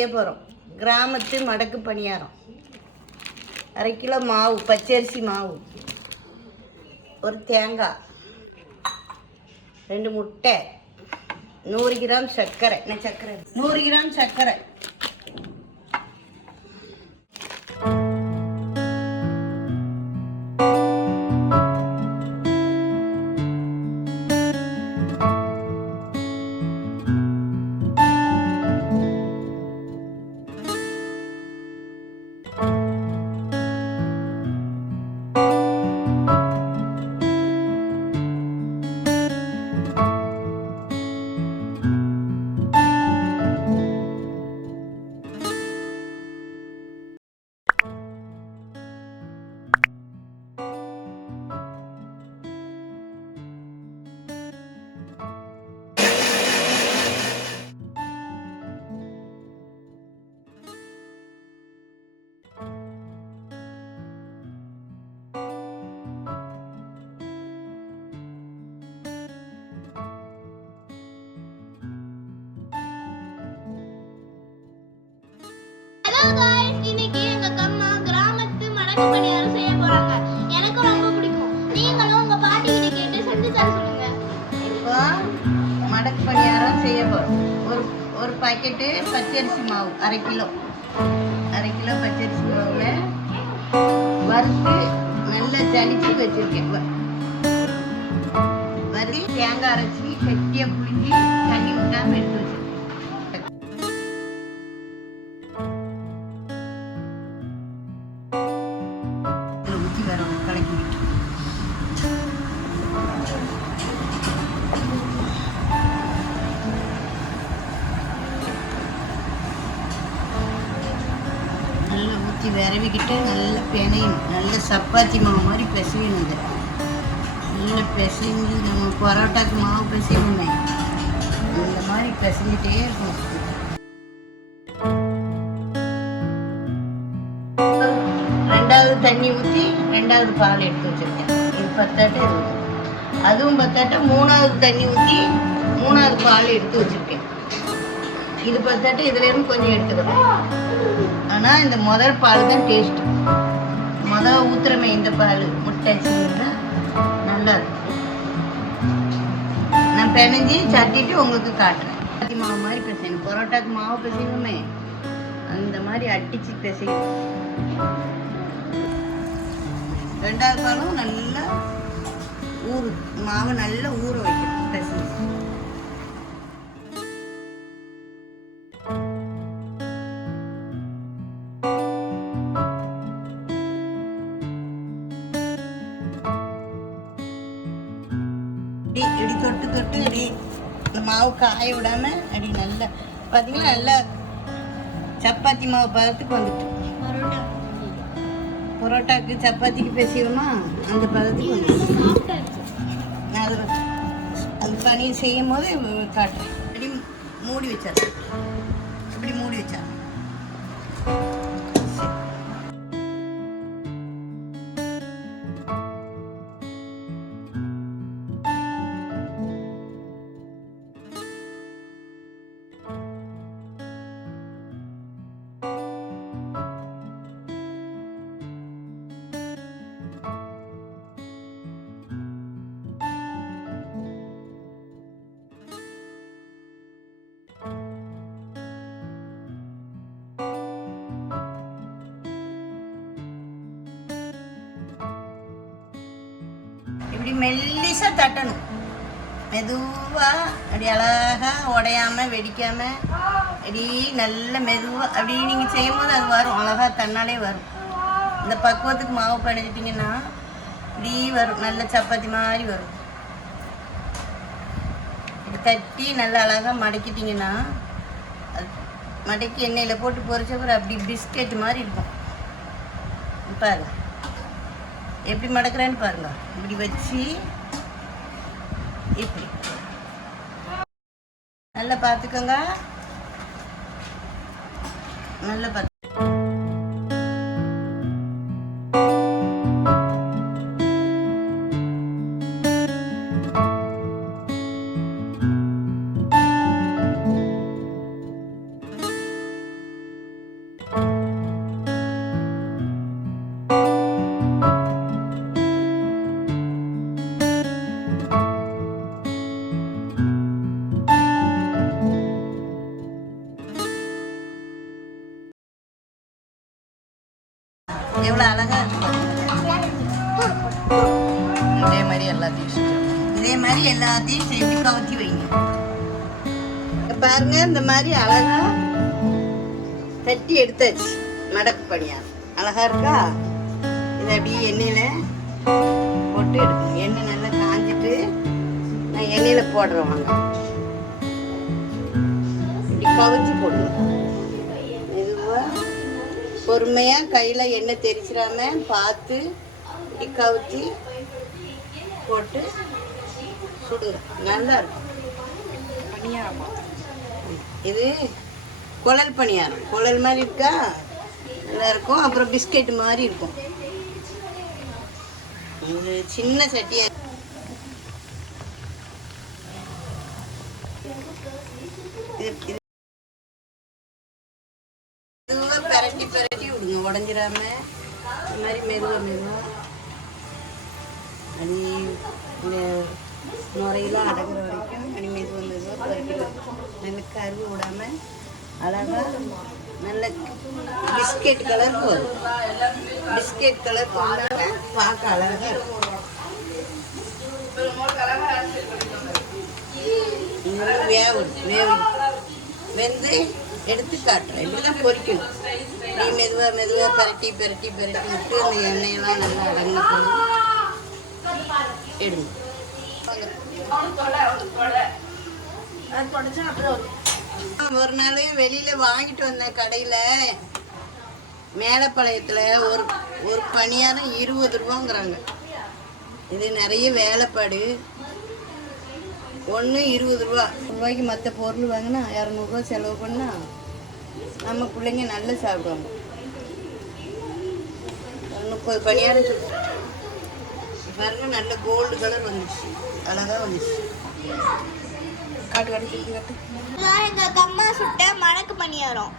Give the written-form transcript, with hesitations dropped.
செய்ய போகிறோம். கிராமத்து மடக்கு பணியாரம். 1/2 கிலோ மாவு, பச்சரிசி மாவு, ஒரு தேங்காய், 2 முட்டை, 100 கிராம் சர்க்கரை. 100 கிராம் சர்க்கரை, இன்னைக்கு எங்க அம்மா கிராமத்து மடக்கு பணியாரம் செய்ய போறாங்க. எனக்கு ரொம்ப பிடிக்கும். நீங்களும் உங்க பாட்டி கிட்ட கேட்டு செஞ்சு தர சொல்லுங்க. இப்போ மடக்கு பணியாரம் செய்ய போறோம். ஒரு பாக்கெட்டு பச்சரிசி மாவு, 1/2 கிலோ பச்சரிசி மாவுல வறுத்து நல்லா ஜலிச்சு வச்சிருக்கேன். வறுத்து தேங்காய் அரைச்சி கட்டியா புளிஞ்சி தண்ணி விட்டாம எடுத்து வச்சிருக்கேன். ஊற்றி வரோம், கலக்கி விட்டு நல்லா ஊற்றி விரவிக்கிட்டு நல்லா பிணையணும். நல்ல சப்பாத்தி மாவு மாதிரி பிசையணும். இதை நல்லா பிசைஞ்சு நம்ம பரோட்டாக்கு மாவு பிசையணுமே இந்த மாதிரி பிசைஞ்சிட்டே இருக்கணும். 2வது தண்ணி ஊற்றி 2வது பால் எடுத்து வச்சுருக்கேன். இது பத்தாட்ட இருக்கும். அதுவும் பத்தாட்ட 3வது தண்ணி ஊற்றி 3வது பால் எடுத்து வச்சுருக்கேன். இது பத்தாட்ட இதுலேருந்து கொஞ்சம் எடுத்துக்கிறேன். ஆனால் இந்த முதல் பால் தான் டேஸ்ட்டு. ஊற்றுறமே இந்த பால் முட்டை சீனா நல்லா இருக்கும். நான் பிணைஞ்சி சட்டிட்டு உங்களுக்கு காட்டுறேன். சப்பாத்தி மாவு மாதிரி பிசையணும். பரோட்டாக்கு மாவு பிசையணுமே அந்த மாதிரி அடித்து பிசையணும். 2வது பாலும் நல்லா மாவு நல்லா ஊற வைக்கணும். பிசைஞ்சு இடி தொட்டு அடி இந்த மாவு காய விடாம அடி நல்லா பார்த்தீங்கன்னா நல்லா சப்பாத்தி மாவு பதத்துக்கு வந்துட்டு. பரோட்டாக்கு சப்பாத்திக்கு பேசிடுமா அந்த பதத்துக்கு வந்துட்டு. அது பனி செய்யும் போது காட்டுறேன். அப்படி மூடி வச்சாரு. இப்படி மூடி வச்சா இப்படி மெல்லிசா தட்டணும். மெதுவா அப்படி அழகா உடையாம வெடிக்காம அப்படி நல்ல மெதுவா அப்படி நீங்க செய்யும் போது அது வரும். அழகா தன்னாலே வரும். இந்த பக்குவத்துக்கு மாவு பிணைஞ்சிட்டிங்கன்னா இப்படி வரும். நல்ல சப்பாத்தி மாதிரி வரும். இப்படி தட்டி நல்லா அழகா மடக்கிட்டிங்கன்னா மடக்கி எண்ணெயில் போட்டு பொரிச்ச பிறகு அப்படி பிஸ்கெட் மாதிரி இருக்கும். பாருங்க எப்படி மடக்கிறேன்னு பாருங்க. இப்படி வச்சு இப்படி நல்லா பார்த்துக்கோங்க. நல்லா பார்த்து எவ்வளோ அழகா இருக்கு இதே மாதிரி எல்லாத்தையும் செஞ்சு இதே மாதிரி எல்லாத்தையும் செஞ்சு கவுத்தி வைங்க. இங்க பாருங்க, இந்த மாதிரி அழகா தட்டி எடுத்தாச்சு மடக்கு பணியாரம். அழகா இருக்கா? இதை அப்படியே எண்ணெயில போட்டு எடுக்கணும். எண்ணெய் நல்லா காஞ்சிட்டு நான் எண்ணெயில போடுறேன். வாங்க, இப்படி கவுத்தி போடணும். மெதுவா பொறுமையா கையில எண்ணெய் தெரிச்சிடாம பார்த்து இப்படி கவுத்தி போட்டு சுடுங்க. நல்லா இருக்கும் பணியாரமா. இது குழல் பணியாரம். குழல் மாதிரி இருக்கா? நல்லா இருக்கும். அப்புறம் பிஸ்கெட் மாதிரி இருக்கும். இது சின்ன சட்டியா மெதுவா பிரட்டி பிரட்டி விடுங்க, உடஞ்சிடாம. இந்த மாதிரி மெதுவா மெதுவா அது இந்த நுரையெல்லாம் அடங்குற வரைக்கும் அப்படி மெதுவாக மெதுவாக பறிக்கலாம். நல்ல கருவு விடாம அழகா நல்ல பிஸ்கெட் கலருக்கு வரும். பிஸ்கெட் கலருக்கு வந்தால் பார்க்க அழகாக இருக்கும். வெந்து எடுத்து காட்டுறேன். இப்படி தான் பொரிக்கணும். நீ மெதுவாக மெதுவாக பிரட்டி பிரட்டி பிரட்டி விட்டு அந்த எண்ணெயெல்லாம் நல்லா அடங்கி எடுங்க. ஒரு நாள் வெளியில வாங்கிட்டு வந்தேன் கடையில மேலப்பாளையத்துல ஒரு பணியாரம் 20 ரூபாங்கிறாங்க. இது நிறைய வேலைப்பாடு. ஒன்று 20 ரூபாய்க்கு மற்ற பொருள் வாங்கினா 200 ரூபா செலவு பண்ணா நம்ம பிள்ளைங்க நல்லா சாப்பிடுவாங்க. 30 பணியாரம் பாருங்க, நல்ல கோல்டு கலர் வந்துடுச்சு. அழகா வந்துடுச்சு. காட்டு காட்டு காட்டு. எங்க அம்மா சுட்ட மடக்கு பணியாரம்.